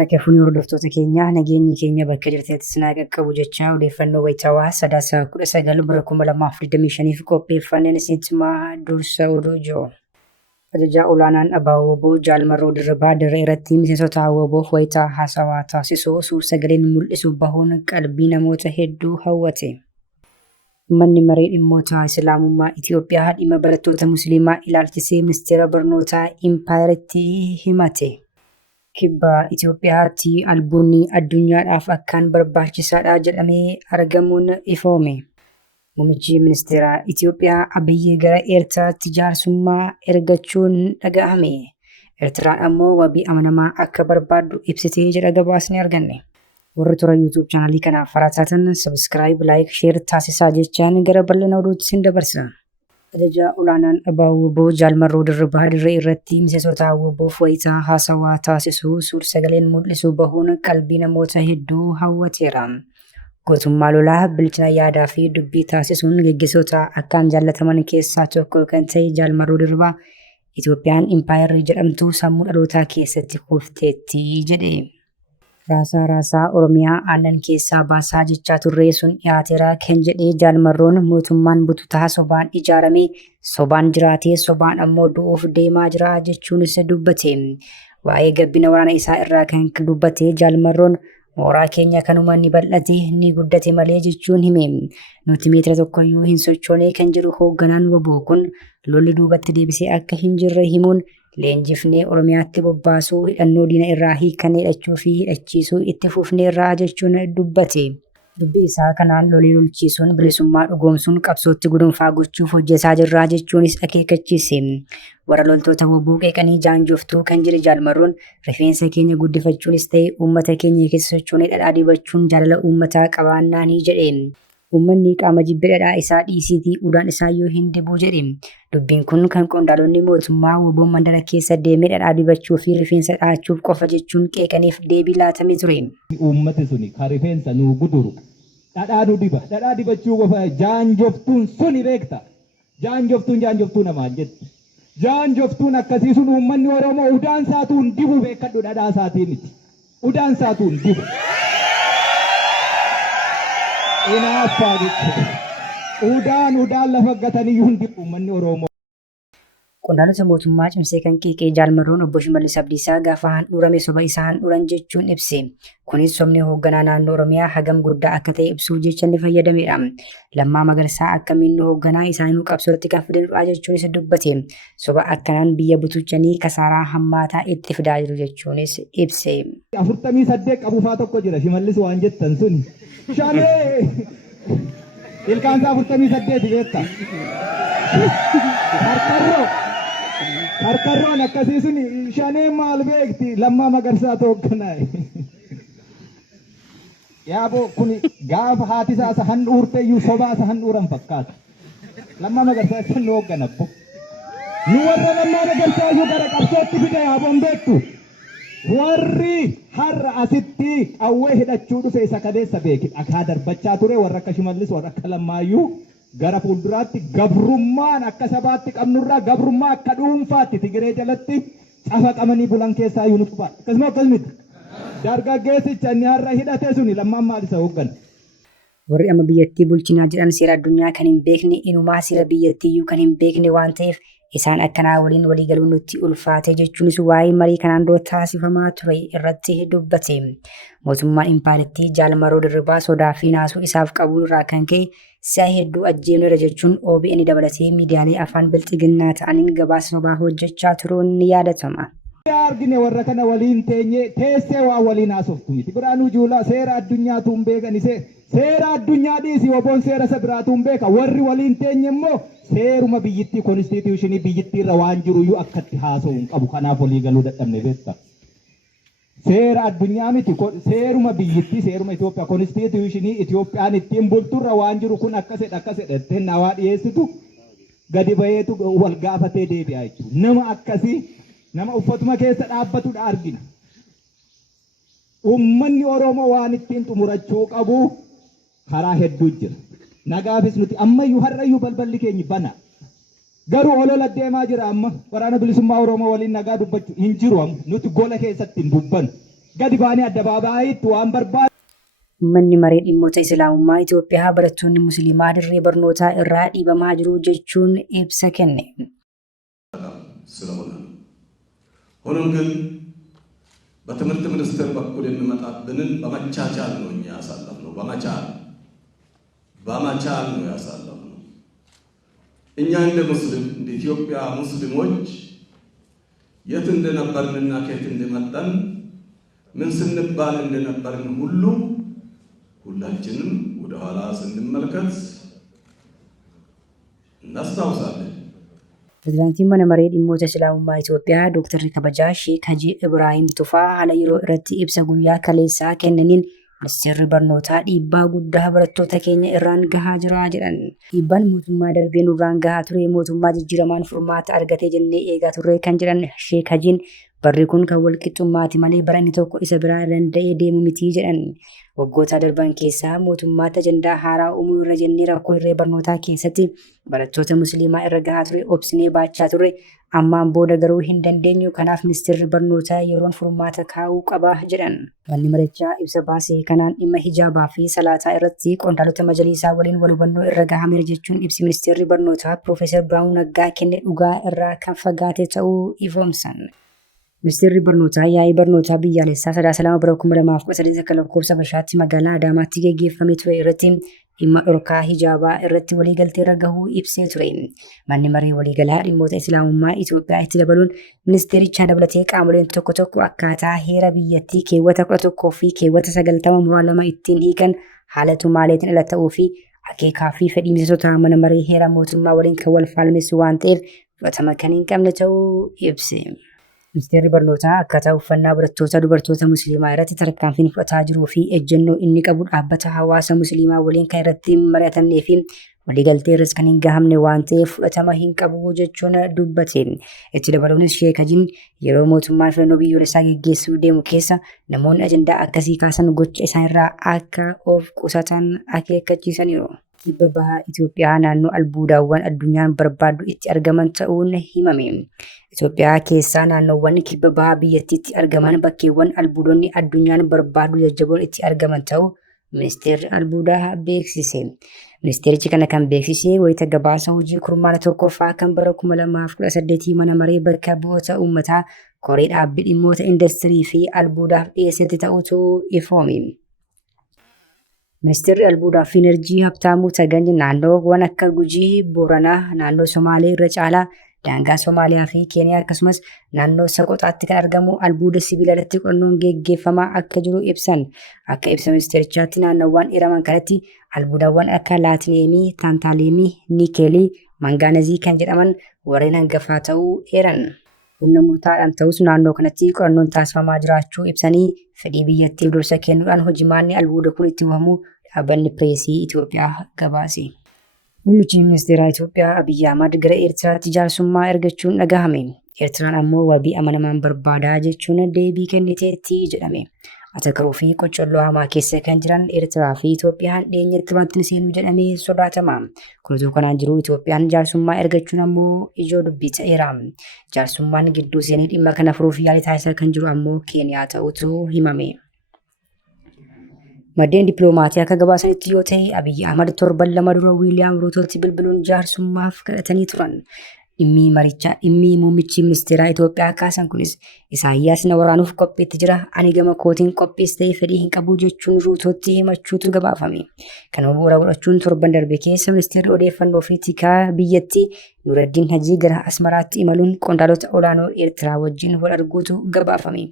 Harka fuunii hordoftoota keenyaa nageenyi keenya bakka jirteettis naa qaqqabu jechaa odeeffannoo wayitaawaa sadaasa 19 bara 2025 qopheeffanneen isinitti dursa oduu jiru. Ajajaa olaanaan ABO Jaalmarroo Dirribaa dirree irratti miseensota ABO'f wayitaa haasawaa taasisuu suur-sagaleen mul'isu bahuun qalbii namoota hedduu hawwate. Manni maree dhimmoota Islaamummaa Itoophiyaa dhimma barattoota Musliimaa ilaalchisee ministeera barnootaa Impaayeritti himate. Kibba Itoophiyaatti albuunni addunyaadhaaf akkaan barbaachisaadha jedhamee argamuun ifoome. Muummichi ministeera Itoophiyaa Abiyyi gara Eertiraatti jaarsummaa ergachuun dhaga'ame. Eertiraan ammoo wabii amanamaa akka barbaaddu ibsitee jedha gabaasni arganne. Warri toora YouTube chaanalii kanaaf haaraa subscribe, like, share taasisaa jechaan gara bal'ina oduutti sin dabarsa. Ajajaa olaanaan ABO Jaalmarroo Dirribaa dirree irratti miseensota ABO'f wayitaa haasawaa taasisuu suur-sagaleen mul'isu bahuun qalbii namoota hedduu hawwateera. Gootummaa lolaa, bilchina yaadaa fi dubbii taasisuun gaggeessitoota akkaan jaallataman keessaa tokko kan ta'e Jaalmarroo Dirribaa Itoophiyaan Impaayerri jedhamtu sammuu dhalootaa keessatti kufteetti jedhe. Raasaa Oromiyaa aannan keessaa baasaa jechaa turre sun dhiyaateera kan jedhe Jaalmarroon mootummaan buttaa sobaan ijaarame, sobaan jiraatee, sobaan ammoo du'uuf deemaa jira jechuunis dubbate. Waa'ee gabbina waraana isaa irraa kan dubbate Jaalmarroon mooraa keenya kanuma ni bal'ate ni guddate malee jechuun hime. Nuti meetira tokkoyyuu hin sochoone kan jedhu hoogganaan WBO kun lolli duubatti deebisee akka hin jirre himuun leenjifnee Oromiyaatti bobbaasuu hidhannoo diina irraa hiikannee hidhachuu fi hidhachiisuu itti fufneerraa jechuun dubbate. Dubbii isaa kanaan lolii lolchiisuun bilisummaa dhugoomsuun qabsootti gudunfaa gochuuf hojjetaa jirraa jechuunis akeekkachiise. Warra loltoota WBO qeeqanii jaanjoftuu kan jedhe Jaalmarroon rifeensa keenya guddifachuunis ta'e uummata keenya keessa sochoonee dhadhaa dibachuun jaalala uummataa qabaannaanii jedhe. Uummanni qaama jibbe dhadhaa isaa dhiisiitii udaan isaayyuu hin dibuu jedhe. Dubbiin kun kan qondaalonni mootummaa WBO mandara keessa deemee dhadhaa dibachuu fi rifeensa dha'achuuf qofa jechuun qeeqaniif deebii laatame ture. Uummati suni ka rifeensa nuu guduru dhadhaa nu diba dhadhaa dibachuu qofa jaanjoftuun suni beekta. Jaanjoftuu namaan jetti. Jaanjoftuun akkasii sun uummanni Oromoo udaan saatuun dibu beekadhu dhadhaa isaatiin miti. Udaan saatuun dibu. Inaaffaa jechuudha. Udaan lafa gatanii hundi uummanni Oromoo. Qondaalota mootummaa cimsee kan qeeqee Jaalmarroon obbo Shimallis Abdiisaa gaafa handhuurame soba isaa handhuuran jechuun ibse. Kunis sobni hoogganaa naannoo Oromiyaa hagam guddaa akka ta'e ibsuu jecha inni fayyadamedha. Lammaa Magarsaa akkamiin hoogganaa isaanii qabsootti kan fidanidha jechuunis dubbate. Soba akkanaan biyya butuchanii kasaaraa hammaataa itti fidaa jiru jechuunis ibse. 48 qabuufaa tokko jira Shimallis waan jettan suni. Shanee! Ilkaansaa 48 beekta. Harkarroon akkasii sun shanee maal beekti Lammaa Magarsaa hoogganaa. Yaaboo kun gaafa haati isaa handhuurteeyyuu sobaa isa handhuuran fakkaata. Lammaa Magarsaa isa nu hoogganabbo. Nu warra Lammaa Magarsaa iyyuu gara qabsootti fide yaaboon beektu. Warri har'a asitti qawwee hidhachuu dhufe isa kadeessa beeki. Dhakaa darbachaa ture warra akka Shimallis warra akka Lammaayyuu gara fuulduraatti gabrummaan akka sabaatti qabnurraa gabrummaa akka dhuunfaatti Tigiree jalatti cafaqamanii bulan keessaa iyyuu nuuf ba'a. Akkasumatti dargaggeessicha inni har'a hidhate suni Lammaan maal isa hooggana? Warri amma biyyattii bulchinaa jedhan seera addunyaa kan hin beekne inumaa seera biyyattiiyyuu kan hin beekne waan ta'eef isaan akkanaa waliin walii galuun nutti ulfaate jechuunis waa'ee marii kanaan dura taasifamaa ture irratti dubbate. Mootummaan Impaayeritti Jaalmarroo Dirribaa sodaa fi naasuu isaaf qabu irraa kan ka'e si'a hedduu ajjeefneera jechuun OBN dabalatee miidiyaalee afaan bilxiginnaa ta'aniin gabaasa sobaa hojjechaa turuun ni yaadatama. Argine warra kana waliin teenyee teessee waan waliin haasoftu miti. Biraanuu Juulaa seera addunyaatu hin beekani seera addunyaa dhiisii WBO'n seera isa biraatu hin beeka. Warri waliin teenye immoo seeruma biyyittii konstituushinii biyyittii irra waan jiru iyyuu akkatti haasa'u hin qabu. Kanaaf walii galuu dadhabne beekta. Seera addunyaa miti seeruma biyyittii seeruma Itoophiyaa konstituushinii Itoophiyaan ittiin bulturra waan jiru kun akkasidha nawaa dhiyeessitu gadi baheetu wal gaafatee deebi'a jechuudha. Nama akkasii nama uffatuma keessa dhaabbatudha argina. Uummanni Oromoo waan ittiin xumurachuu qabu karaa hedduu jira. Nagaafis nuti ammayyuu har'ayyuu balballi keenya bana. Garuu olola deemaa jira amma waraana bilisummaa Oromoo waliin nagaa dubbachuu hin jiru amma nuti gola keessatti hin dubbannu. gadi baanii addabaabayiitti waan barbaadu. Manni maree dhimmoota Islaamummaa Itoophiyaa barattoonni Musliimaa dirree barnootaa irraa dhiibamaa jiru jechuun ibsa kenne. ሆኖም ግን በትምህርት ሚኒስቴር በኩል የሚመጣብንን በመቻቻል ነው እኛ ያሳለፍነው። በመቻል ነው ያሳለፍነው። እኛ እንደ ሙስሊም እንደ ኢትዮጵያ ሙስሊሞች የት እንደነበርንና ከየት እንደመጣን ምን ስንባል እንደነበርን ሁሉ ሁላችንም ወደ ኋላ ስንመለከት እናስታውሳለን። Pireezidaantiin mana maree dhimmoota Islaamummaa Itoophiyaa Dr. Kabajaa Sheek Hajii Ibrahim Tufaa haala yeroo irratti ibsa guyyaa kaleessaa kennaniin ministeerri barnootaa dhiibbaa guddaa barattoota keenya irraan gahaa jira jedhan. Dhiibbaan mootummaa darbee nurraan gahaa ture mootummaa jijjiiramaan furmaata argatee jennee eegaa turre kan jedhan Sheek Hajiin barri kun kan walqixxummaati malee baranni tokko isa biraa danda'ee deemu miti jedhan. Waggoota darban keessaa mootummaatti ajandaa haaraa uumuu irra jennee rakkoo dirree barnootaa keessatti barattoota musliimaa irra gahaa ture obsinee baachaa turre ammaan booda garuu hin dandeenyu kanaaf ministeerri barnootaa yeroon furmaata kaa'uu qaba jedhan. Manni marichaa ibsa baasee kanaan dhimma hijaabaa fi salaataa irratti qondaalota majaliisaa waliin wal hubannoo irra gahameera jechuun ibsi ministeerri barnootaa Piroofeesar Biraanuu Naggaa kenne dhugaa irraa kan fagaate ta'uu ifoomsan. Ministeerri barnootaa yaa'ii barnootaa biyyaalessaa 3/2018 kan lakkoofsa Bashaatti magaalaa Adaamaatti gaggeeffamee ture irratti dhimma dhorkaa hijaabaa irratti waliigaltee irra gahuu ibsee ture. Manni maree waliigalaa dhimmoota Islaamummaa Itoophiyaa itti dabaluun ministeerichaa dabalatee qaamoleen tokko tokko akkaataa heera biyyattii keewwata 11 fi keewwata 92 ittiin hiikan haala tumaaleetiin ala ta'uu fi akeekaa fi fedhii miseensota mana maree heera mootummaa waliin kan wal faalmessu waan ta'eef fudhatama kan hin qabne ta'uu ibse. Ministeerri barnootaa akkaataa uffannaa barattoota dubartoota musliimaa irratti tarkaanfiin fudhataa jiruu fi ejjennoo inni qabu dhaabbata hawaasa musliimaa waliin kan irratti mari'atamnee fi waliigaltee irras kan hin gahamne waan ta'eef fudhatama hin qabu jechuun dubbate. Itti dabaluunis Sheek Hajiin yeroo mootummaan filannoo biyyoolessaa gaggeessuu deemu keessa namoonni ajandaa akkasii kaasan gocha isaanirraa akka of qusatan akeekkachiisaniiru. Kibba bahaa Itoophiyaa naannoo albuudawwan addunyaan barbaadu itti argaman ta'uun himame. Itoophiyaa keessaa naannoowwan kibba bahaa biyyattiitti argaman bakkeewwan albuudonni addunyaan barbaadu jajjaboon itti argaman ta'uu ministeerri albuudaa beeksise. Ministeerichi kana kan beeksise wayita gabaasa hojii kurmaana tokkoffaa kan bara 2018 mana maree bakka bu'oota uummataa koree dhaabbii dhimmoota industirii fi albuudaaf dhiyeessetti ta'utu ifoome. Ministeerri albuudaa fi enerjii Habtaamuu Tagany naannoowwan akka Gujii, Booranaa, naannoo Somaalee irra caalaa daangaa Somaaliyaa fi Keeniyaa akkasumas naannoo Soqoxaatti kan argamu albuuda sibiilaa irratti qorannoon geggeeffamaa akka jiru ibsan. Akka ibsa ministeerichaatti naannoowwan hiraman kanatti albuudawwan akka laatineemii, taantaaleemii, niikeelii, mangaanazii kan jedhaman warreen hangafaa ta'uu eeran. Humna murtaadhaan ta'us naannoo kanatti qorannoon taasifamaa jiraachuu ibsanii fedhii biyyattiif dursa kennuudhaan hojimaanni albuuda kun itti waamuu dhaabbanni pireesii Itoophiyaa gabaase. Muummichi ministeeraa Itoophiyaa Abiyyi Ahmad gara Eertiraatti jaarsummaa ergachuun dhagahame. Eertiraan ammoo wabii amanamaan barbaadaa jechuun deebii kenniteetti jedhame. Atakaruu fi qocolloo hamaa keessa kan jiran Eertiraa fi Itoophiyaan dhiyeenyatti wanti seenuu jedhamee sodaatama. Kunuutuu kanaan jiru Itoophiyaan jaarsummaa ergachuun ammoo ijoo dubbii ta'eera. Jaarsummaan gidduu seenii dhimma kana furuuf yaalii taasisaa kan jiru ammoo Keeniyaa ta'utu himame. Maddeen dippiloomaattii akka gabaasanitti yoo ta'e Abiyyi Ahmad torban lama dura Wiiliyaam Ruutootti bilbiluun jaarsummaaf kadhatanii turan. Dhimmi muummichi ministeeraa Itoophiyaa kaasan kunis Isaayyaas na waraanuuf qophiitti jira. Ani gama kootiin qophiis ta'ee fedhii hin qabu jechuun Ruutootti himachuutu gabaafame. Kanuma bu'uura godhachuun torban darbe keessa ministeerri odeeffannoo fi tikaa biyyattii Nuuraddiin Hajii gara Asmaraatti imaluun qondaalota olaanoo Eertiraa wajjin wal arguutu gabaafame.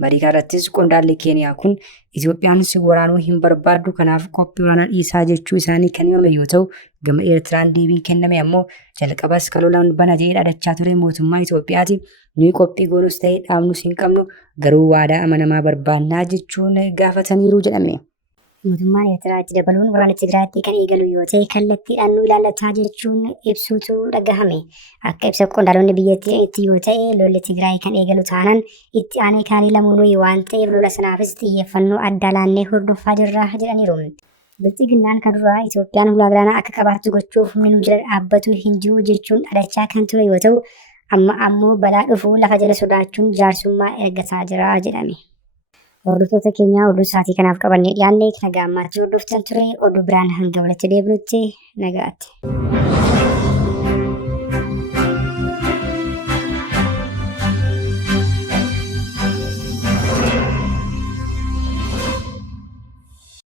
Marii kanarrattis qondaalli Keeniyaa kun Itoophiyaan si waraanuu hin barbaaddu kanaaf qophii waraanaa dhiisaa jechuu isaanii kan himame yoo ta'u gama Eertiraan deebiin kenname ammoo jalqabas kalolaan bana jedhee dhaadachaa ture mootummaa Itoophiyaati. Nuyi qophii goonus ta'ee dhaabnus hin qabnu garuu waadaa amanamaa barbaannaa jechuun gaafataniiru jedhame. Mootummaan Eertiraa itti dabaluun waraana Tigraayii kan eegalu yoo ta'e kallattiidhaan nu ilaallata jechuun ibsuutu dhagahame. Akka ibsa qondaalonni biyyattii itti yoo ta'e lolli Tigraayii kan eegalu taanaan itti aanee kaarii lamuunuu waan ta'eef lola sanaafis xiyyeeffannoo addaa laannee hordofaa jirra jedhaniiru. Bilxiginnaan kan duraa Itoophiyaan hulaa galaanaa akka qabaattu gochuuf humni nu jala dhaabbatu hin jiru jechuun dhaadachaa kan ture yoo ta'u amma ammoo balaa dhufuu lafa jala sodaachuun jaarsummaa ergataa jira jedhame. Hordoftoota keenya oduu isaatii kanaaf qabannee dhiyaannee nagaa ammaatti hordoftan ture oduu biraan hanga walitti deebinutti nagaatti.